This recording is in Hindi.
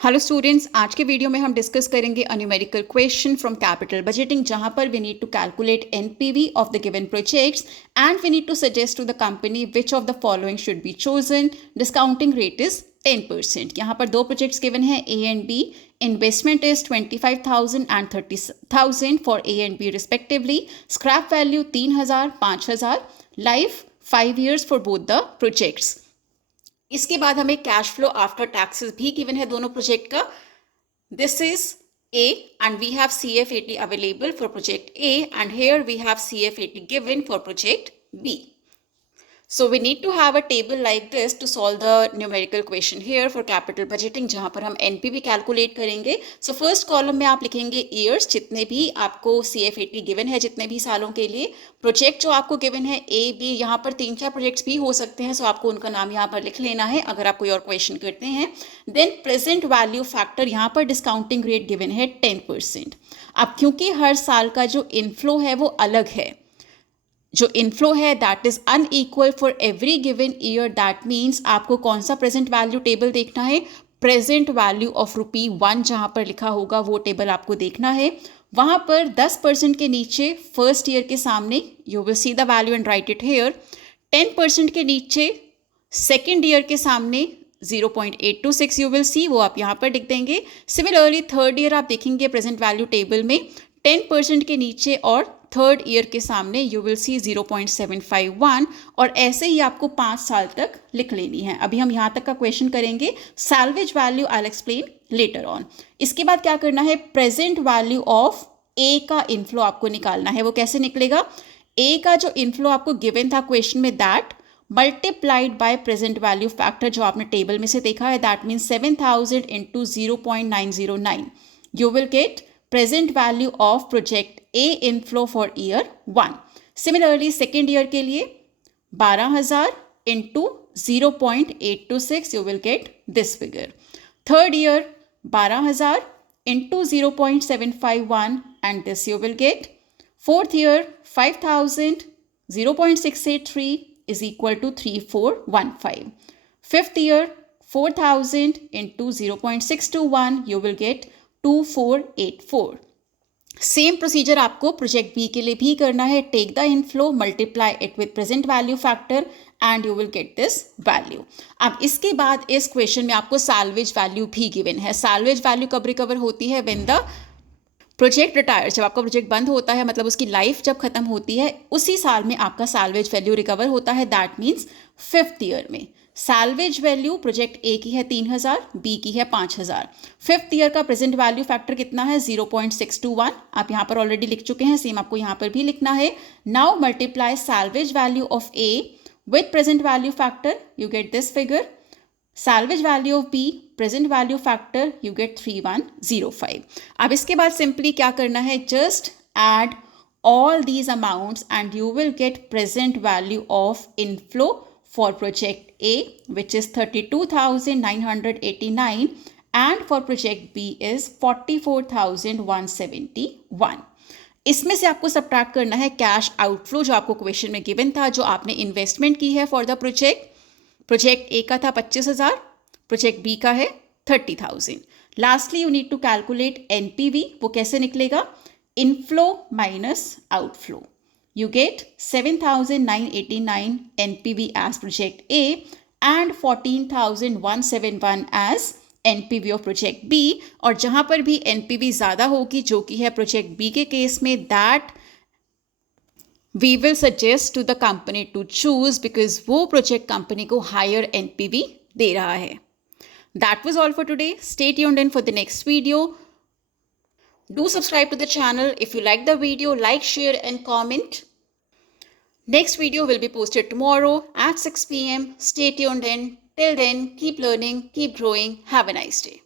हेलो स्टूडेंट्स, आज के वीडियो में हम डिस्कस करेंगे a numerical question from capital budgeting, जहां पर we need to calculate NPV of the given projects and we need to suggest to the company which of the following should be chosen. Discounting rate is 10%. यहाँ पर दो प्रोजेक्ट्स गिवन है A and B. Investment is 25,000 and 30,000 for A and B respectively. Scrap value 3,000, 5,000. Life 5 years for both the projects. इसके बाद हमें कैश फ्लो आफ्टर टैक्सेस भी गिवन है दोनों प्रोजेक्ट का. This is A and we have CF80 available for project A and here we have CF80 given for project B. So we need to have a table like this to solve the numerical question here for capital budgeting, जहाँ पर हम NPV कैलकुलेट करेंगे. So first कॉलम में आप लिखेंगे ईयर्स, जितने भी आपको CF80 गिवन है, जितने भी सालों के लिए. प्रोजेक्ट जो आपको गिवन है A B, यहाँ पर 3-4 प्रोजेक्ट्स भी हो सकते हैं, सो आपको उनका नाम यहाँ पर लिख लेना है अगर आप कोई और क्वेश्चन करते हैं. देन प्रेजेंट वैल्यू फैक्टर, यहाँ पर डिस्काउंटिंग रेट गिवन है 10%. अब क्योंकि हर साल का जो इनफ्लो है वो अलग है, जो इनफ्लो है that is unequal for every given year. That means आपको कौन सा प्रेजेंट वैल्यू टेबल देखना है? प्रेजेंट वैल्यू ऑफ ₹1 जहाँ पर लिखा होगा वो टेबल आपको देखना है. वहाँ पर 10% के नीचे फर्स्ट ईयर के सामने you will see the value and right it here. 10% के नीचे सेकेंड ईयर के सामने 0.826 यू विल सी, वो आप यहाँ पर लिख देंगे. सिमिलरली थर्ड ईयर आप देखेंगे प्रेजेंट वैल्यू टेबल में 10% के नीचे और थर्ड ईयर के सामने यू विल सी 0.751, और ऐसे ही आपको 5 साल तक लिख लेनी है. अभी हम यहाँ तक का क्वेश्चन करेंगे. Salvage value I will explain later on. इसके बाद क्या करना है? प्रेजेंट वैल्यू ऑफ ए का इनफ्लो आपको निकालना है. वो कैसे निकलेगा? ए का जो इनफ्लो आपको गिवन था क्वेश्चन में, that multiplied by present value factor जो आपने टेबल में से देखा है, that means 7,000 into 0.909. You will gate present value of project A inflow for year 1. Similarly, second year के लिए 12,000 into 0.826, you will get this figure. Third year 12,000 into 0.751 and this you will get. Fourth year 5,000, 0.683 is equal to 3415. Fifth year 4,000 into 0.621, you will get 2484. Same procedure आपको प्रोजेक्ट बी के लिए भी करना है. Take the inflow, multiply it with present value factor and you will get this value. अब इसके बाद इस क्वेश्चन में आपको सैल्वेज वैल्यू भी गिवन है. सैल्वेज वैल्यू कब रिकवर होती है? व्हेन द प्रोजेक्ट रिटायर, जब आपका प्रोजेक्ट बंद होता है, मतलब उसकी लाइफ जब खत्म होती है, उसी साल में आपका सैल्वेज वैल्यू रिकवर होता है. दैट मीन्स फिफ्थ ईयर में. सैल्वेज वैल्यू प्रोजेक्ट ए की है 3,000, बी की है 5,000. फिफ्थ ईयर का प्रेजेंट वैल्यू फैक्टर कितना है? 0.621. आप यहाँ पर ऑलरेडी लिख चुके हैं, सेम आपको यहाँ पर भी लिखना है. Now multiply salvage value of A with present value factor, you get this figure. Salvage value of B, present value factor, you get 3105. अब इसके बाद सिंपली क्या करना है? Just add all these amounts and you will get present value of inflow for project A, which is 32,989, and for project B is 44,171. इसमें से आपको सब्ट्रैक्ट करना है कैश आउटफ्लो जो आपको क्वेश्चन में गिवन था, जो आपने इन्वेस्टमेंट की है for the project. Project A का था 25,000, प्रोजेक्ट बी का है 30,000. Lastly you need to calculate NPV. वो कैसे निकलेगा? Inflow minus outflow. You get 7,989 NPV as project A and 14,171 as NPV of project B. और जहां पर भी एनपीवी ज़्यादा होगी, जो कि है प्रोजेक्ट बी के केस में, that we will suggest to the company to choose because वो project company को higher NPV दे रहा है. That was all for today. Stay tuned in for the next video. Do subscribe to the channel. If you like the video, like, share and comment. Next video will be posted tomorrow at 6 p.m. Stay tuned in. Till then, keep learning, keep growing. Have a nice day.